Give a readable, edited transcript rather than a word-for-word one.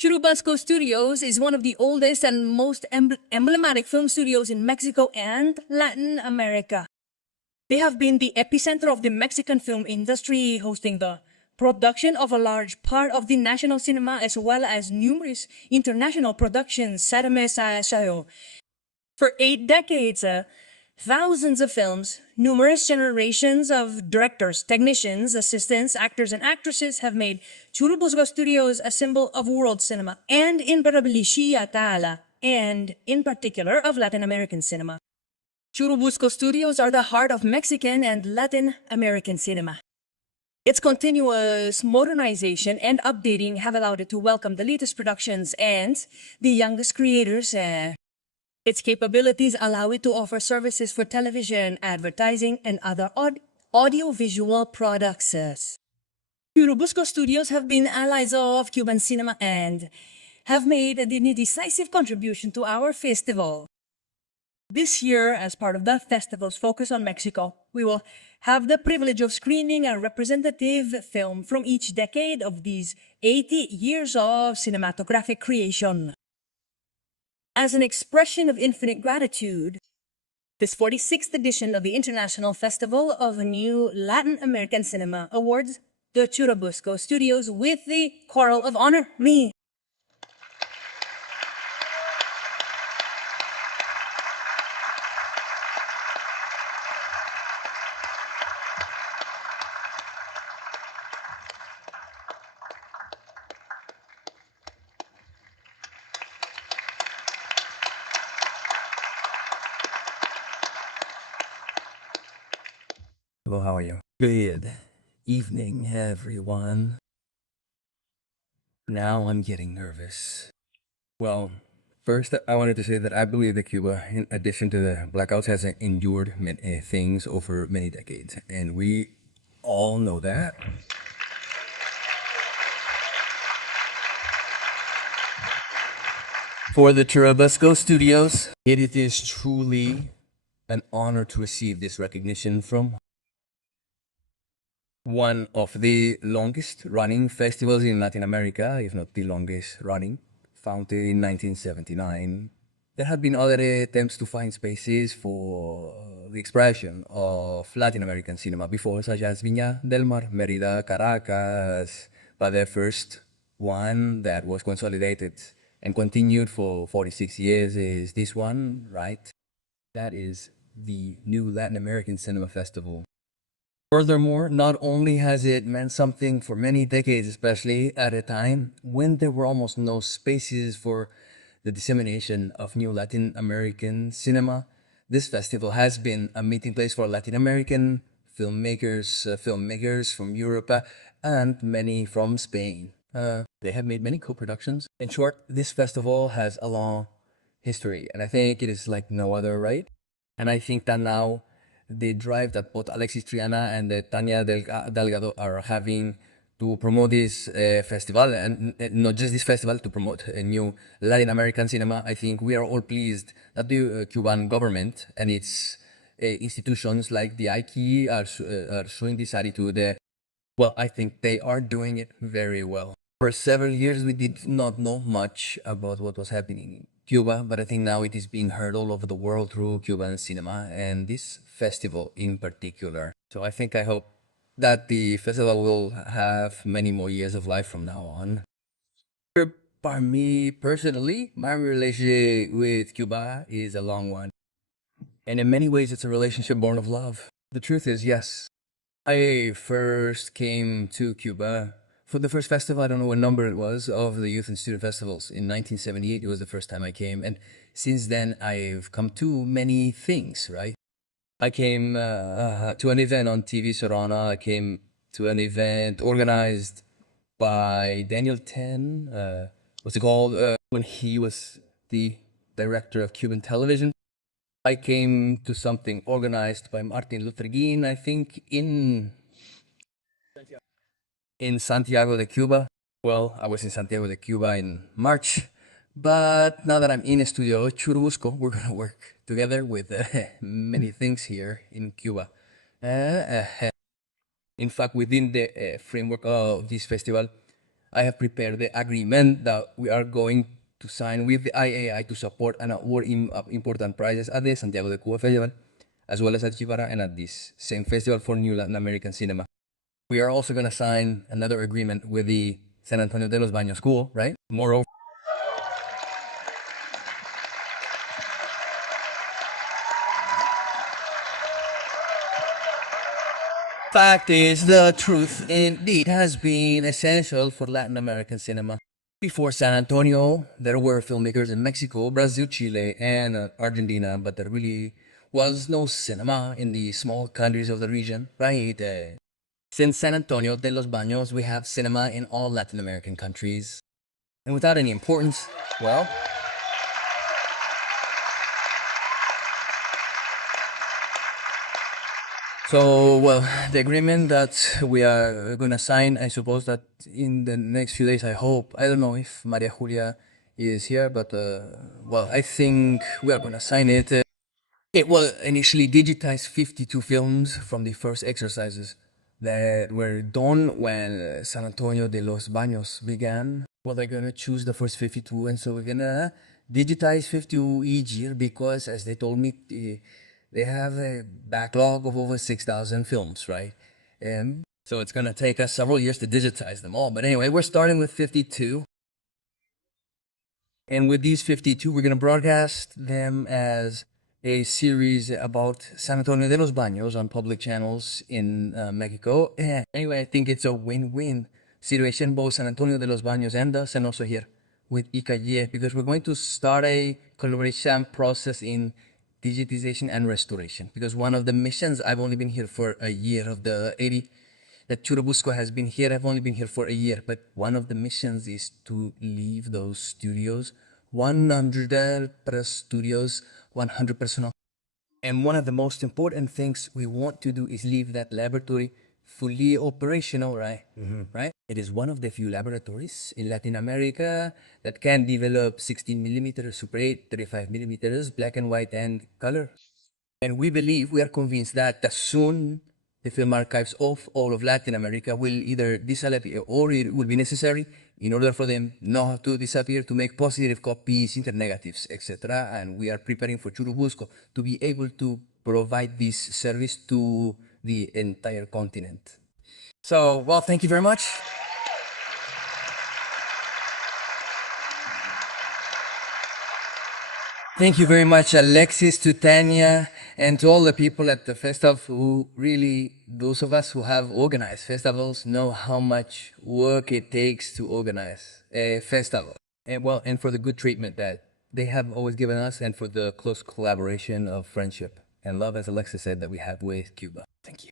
Churubusco Studios is one of the oldest and most emblematic film studios in Mexico and Latin America. They have been the epicenter of the Mexican film industry, hosting the production of a large part of the national cinema as well as numerous international productions. For 8 decades, thousands of films, numerous generations of directors, technicians, assistants, actors, and actresses have made Churubusco Studios a symbol of world cinema and in particular of Latin American cinema. Churubusco Studios are the heart of Mexican and Latin American cinema. Its continuous modernization and updating have allowed it to welcome the latest productions and the youngest creators. Its capabilities allow it to offer services for television, advertising, and other audiovisual products. Churubusco Studios have been allies of Cuban cinema and have made a decisive contribution to our festival. This year, as part of the festival's focus on Mexico, we will have the privilege of screening a representative film from each decade of these 80 years of cinematographic creation. As an expression of infinite gratitude, this 46th edition of the International Festival of New Latin American Cinema awards the Churubusco Studios with the Coral of Honor. Me. Hello, how are you? Good evening, everyone. Now I'm getting nervous. Well, first I wanted to say that I believe that Cuba, in addition to the blackouts, has endured many things over many decades, and we all know that. For the Churubusco Studios, it is truly an honor to receive this recognition from one of the longest running festivals in Latin America, if not the longest running, founded in 1979. There have been other attempts to find spaces for the expression of Latin American cinema before, such as Viña del Mar, Mérida, Caracas, but the first one that was consolidated and continued for 46 years is this one, right? That is the New Latin American Cinema Festival. Furthermore, not only has it meant something for many decades, especially at a time when there were almost no spaces for the dissemination of new Latin American cinema, this festival has been a meeting place for Latin American filmmakers from Europe, and many from Spain. They have made many co-productions. In short, this festival has a long history, and I think it is like no other, right? And I think that now the drive that both Alexis Triana and Tania Delgado are having to promote this festival, and not just this festival, to promote a new Latin American cinema. I think we are all pleased that the Cuban government and its institutions like the IKE are showing this attitude. Well, I think they are doing it very well. For several years, we did not know much about what was happening in Cuba, but I think now it is being heard all over the world through Cuban cinema and this festival in particular. So I hope that the festival will have many more years of life from now on. For me personally, my relationship with Cuba is a long one. And in many ways, it's a relationship born of love. The truth is, yes, I first came to Cuba for the first festival, I don't know what number it was, of the Youth and Student Festivals. In 1978, it was the first time I came. And since then, I've come to many things, right? I came to an event on TV Sorana. I came to an event organized by Daniel Ten. What's it called? When he was the director of Cuban television. I came to something organized by Martin Luther King, I think, in Santiago de Cuba. Well, I was in Santiago de Cuba in March, but now that I'm in Estudio Churubusco, we're gonna work together with many things here in Cuba. In fact, within the framework of this festival, I have prepared the agreement that we are going to sign with the IAI to support and award important prizes at the Santiago de Cuba Festival, as well as at Chivara and at this same festival for new Latin American cinema. We are also going to sign another agreement with the San Antonio de los Baños School, right? Moreover, fact is, the truth indeed has been essential for Latin American cinema. Before San Antonio, there were filmmakers in Mexico, Brazil, Chile, and Argentina, but there really was no cinema in the small countries of the region, right? Since San Antonio de los Baños, we have cinema in all Latin American countries. And without any importance, well, the agreement that we are gonna sign, I suppose that in the next few days, I hope. I don't know if Maria Julia is here, but I think we are gonna sign it. It will initially digitize 52 films from the first exercises that were done when San Antonio de los Baños began. Well, they're gonna choose the first 52, and so we're gonna digitize 52 each year because, as they told me, they have a backlog of over 6,000 films, right? And so it's gonna take us several years to digitize them all. But anyway, we're starting with 52. And with these 52, we're gonna broadcast them as a series about San Antonio de los Baños on public channels in Mexico. Anyway, I think it's a win-win situation, both San Antonio de los Baños and us, and also here with ICAYE, because we're going to start a collaboration process in digitization and restoration. Because one of the missions, I've only been here for a year of the 80 that Churubusco has been here. I've only been here for a year, but one of the missions is to leave those studios, 100 studios, 100 personnel. And one of the most important things we want to do is leave that laboratory fully operational, right? Right? It is one of the few laboratories in Latin America that can develop 16 millimeters, Super 8, 35 millimeters, black and white, and color. And we believe, we are convinced that soon the film archives of all of Latin America will either disappear or it will be necessary in order for them not to disappear, to make positive copies, internegatives, etc. And we are preparing for Churubusco to be able to provide this service to the entire continent. So, well, thank you very much. Thank you very much, Alexis, to Tanya, and to all the people at the festival who really, those of us who have organized festivals know how much work it takes to organize a festival. And for the good treatment that they have always given us, and for the close collaboration of friendship and love, as Alexis said, that we have with Cuba. Thank you.